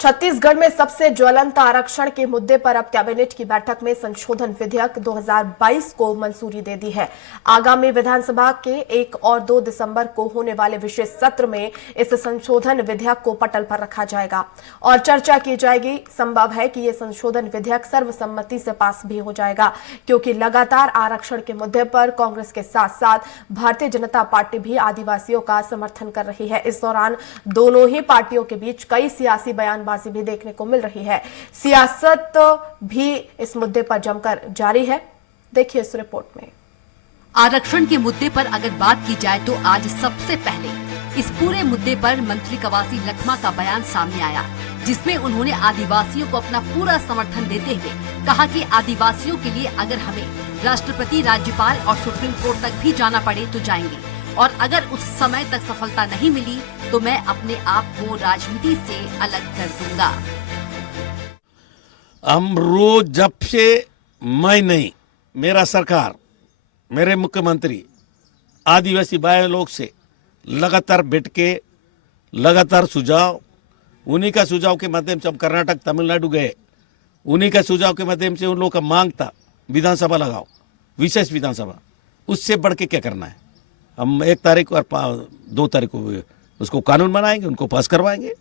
छत्तीसगढ़ में सबसे ज्वलंत आरक्षण के मुद्दे पर अब कैबिनेट की बैठक में संशोधन विधेयक 2022 को मंजूरी दे दी है। आगामी विधानसभा के 1 और 2 दिसंबर को होने वाले विशेष सत्र में इस संशोधन विधेयक को पटल पर रखा जाएगा और चर्चा की जाएगी। संभव है कि यह संशोधन विधेयक सर्वसम्मति से पास भी हो जाएगा, क्योंकि लगातार आरक्षण के मुद्दे पर कांग्रेस के साथ साथ भारतीय जनता पार्टी भी आदिवासियों का समर्थन कर रही है। इस दौरान दोनों ही पार्टियों के बीच कई सियासी बयानबाजी भी देखने को मिल रही है। सियासत भी इस मुद्दे पर जमकर जारी है। देखिए इस रिपोर्ट में। आरक्षण के मुद्दे पर अगर बात की जाए तो आज सबसे पहले इस पूरे मुद्दे पर मंत्री कवासी लखमा का बयान सामने आया, जिसमें उन्होंने आदिवासियों को अपना पूरा समर्थन देते हुए कहा कि आदिवासियों के लिए अगर हमें राष्ट्रपति, राज्यपाल और सुप्रीम कोर्ट तक भी जाना पड़े तो जाएंगे, और अगर उस समय तक सफलता नहीं मिली तो मैं अपने आप को राजनीति से अलग कर दूंगा। हम रोज जब से मैं नहीं, मेरा सरकार, मेरे मुख्यमंत्री आदिवासी भाई लोग से लगातार बैठ के लगातार सुझाव, उन्हीं का सुझाव के माध्यम से हम कर्नाटक, तमिलनाडु गए, उन्हीं का सुझाव के माध्यम से उन लोगों का मांग था विधानसभा लगाओ, विशेष विधानसभा। उससे बढ़ के क्या करना है? हम 1 तारीख और 2 तारीख को उसको कानून बनाएंगे, उनको पास करवाएंगे।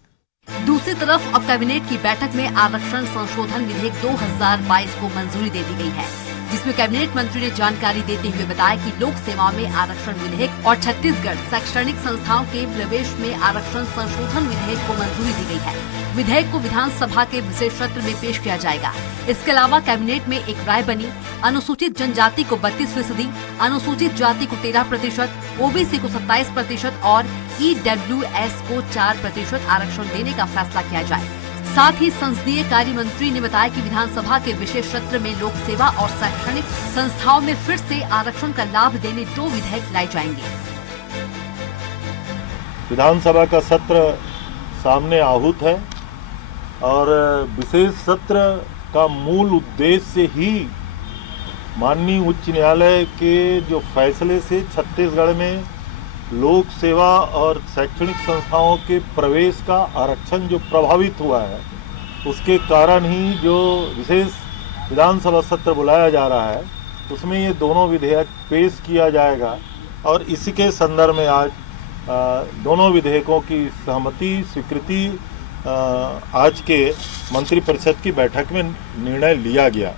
दूसरी तरफ अब कैबिनेट की बैठक में आरक्षण संशोधन विधेयक 2022 को मंजूरी दे दी गई है, जिसमें कैबिनेट मंत्री ने जानकारी देते हुए बताया कि लोक सेवाओं में आरक्षण विधेयक और छत्तीसगढ़ शैक्षणिक संस्थाओं के प्रवेश में आरक्षण संशोधन विधेयक को मंजूरी दी गई है। विधेयक को विधानसभा के विशेष सत्र में पेश किया जाएगा। इसके अलावा कैबिनेट में एक राय बनी, अनुसूचित जनजाति को 32%, अनुसूचित जाति को 13%, ओबीसी को 27% और ईडब्ल्यूएस को 4% आरक्षण देने का फैसला किया जाए। साथ ही संसदीय कार्य मंत्री ने बताया कि विधानसभा के विशेष सत्र में लोक सेवा और शैक्षणिक संस्थाओं में फिर से आरक्षण का लाभ देने 2 विधेयक लाए जाएंगे। विधानसभा का सत्र सामने आहूत है और विशेष सत्र का मूल उद्देश्य ही माननीय उच्च न्यायालय के जो फैसले से छत्तीसगढ़ में लोक सेवा और शैक्षणिक संस्थाओं के प्रवेश का आरक्षण जो प्रभावित हुआ है, उसके कारण ही जो विशेष विधानसभा सत्र बुलाया जा रहा है, उसमें ये दोनों विधेयक पेश किया जाएगा और इसी के संदर्भ में आज दोनों विधेयकों की सहमति, स्वीकृति आज के मंत्रिपरिषद की बैठक में निर्णय लिया गया।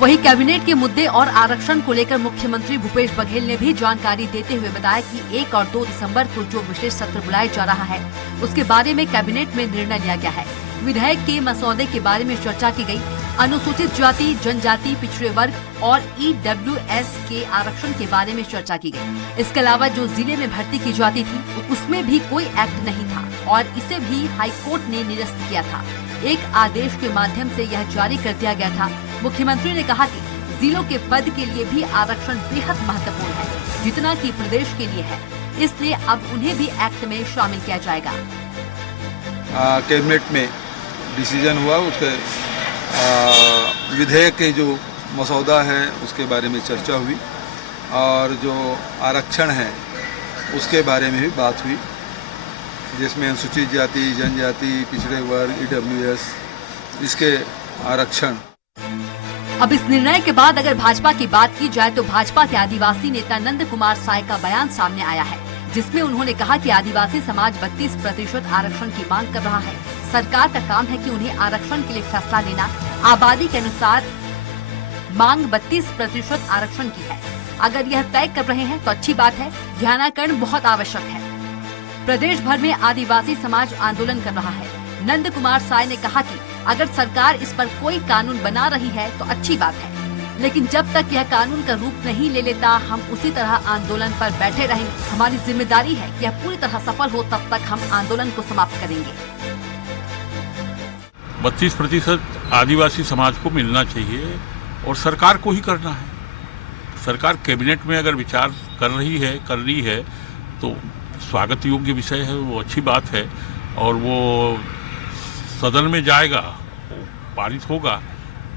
वहीं कैबिनेट के मुद्दे और आरक्षण को लेकर मुख्यमंत्री भूपेश बघेल ने भी जानकारी देते हुए बताया कि 1 और 2 दिसंबर को जो विशेष सत्र बुलाया जा रहा है, उसके बारे में कैबिनेट में निर्णय लिया गया है। विधेयक के मसौदे के बारे में चर्चा की गई। अनुसूचित जाति, जनजाति, पिछड़े वर्ग और ईडब्ल्यूएस के आरक्षण के बारे में चर्चा की गई। इसके अलावा जो जिले में भर्ती की जाती थी, उसमें भी कोई एक्ट नहीं था और इसे भी हाई कोर्ट ने निरस्त किया था। एक आदेश के माध्यम से यह जारी कर दिया गया था। मुख्यमंत्री ने कहा कि जिलों के पद के लिए भी आरक्षण बेहद महत्वपूर्ण है, जितना कि प्रदेश के लिए है, इसलिए अब उन्हें भी एक्ट में शामिल किया जाएगा। कैबिनेट में डिसीजन हुआ, उसके विधेयक के जो मसौदा है उसके बारे में चर्चा हुई और जो आरक्षण है उसके बारे में भी बात हुई, जिसमें अनुसूचित जाति, जनजाति, पिछड़े वर्ग, ईडब्ल्यूएस, इसके आरक्षण। अब इस निर्णय के बाद अगर भाजपा की बात की जाए तो भाजपा के आदिवासी नेता नंद कुमार साय का बयान सामने आया है, जिसमें उन्होंने कहा कि आदिवासी समाज 32% आरक्षण की मांग कर रहा है। सरकार का काम है कि उन्हें आरक्षण के लिए फैसला लेना। आबादी के अनुसार मांग 32% आरक्षण की है। अगर यह तय कर रहे हैं तो अच्छी बात है, ध्यानाकरण बहुत आवश्यक है। प्रदेश भर में आदिवासी समाज आंदोलन कर रहा है। नंद कुमार साय ने कहा कि अगर सरकार इस पर कोई कानून बना रही है तो अच्छी बात है, लेकिन जब तक यह कानून का रूप नहीं ले लेता, हम उसी तरह आंदोलन पर बैठे रहेंगे। हमारी जिम्मेदारी है कि यह पूरी तरह सफल हो, तब तक हम आंदोलन को समाप्त करेंगे। 32% आदिवासी समाज को मिलना चाहिए और सरकार को ही करना है। सरकार कैबिनेट में अगर विचार कर रही है तो स्वागत योग्य विषय है, वो अच्छी बात है और वो सदन में जाएगा, पारित होगा।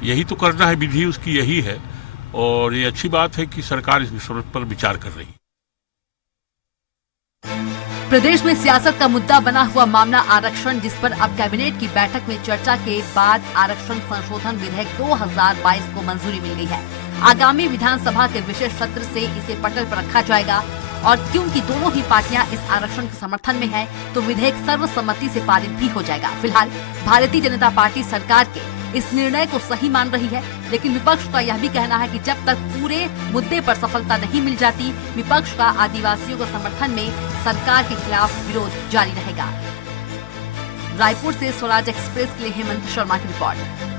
यही तो करना है, विधि उसकी यही है और ये अच्छी बात है कि सरकार इस विषय पर विचार कर रही है। प्रदेश में सियासत का मुद्दा बना हुआ मामला आरक्षण, जिस पर अब कैबिनेट की बैठक में चर्चा के बाद आरक्षण संशोधन विधेयक 2022 को मंजूरी मिल गई है। आगामी विधानसभा के विशेष सत्र से इसे पटल पर रखा जाएगा और क्योंकि दोनों ही पार्टियां इस आरक्षण के समर्थन में हैं, तो विधेयक सर्वसम्मति से पारित भी हो जाएगा। फिलहाल भारतीय जनता पार्टी सरकार के इस निर्णय को सही मान रही है, लेकिन विपक्ष का यह भी कहना है कि जब तक पूरे मुद्दे पर सफलता नहीं मिल जाती, विपक्ष का आदिवासियों के समर्थन में सरकार के खिलाफ विरोध जारी रहेगा। रायपुर से स्वराज एक्सप्रेस के लिए हेमंत शर्मा की रिपोर्ट।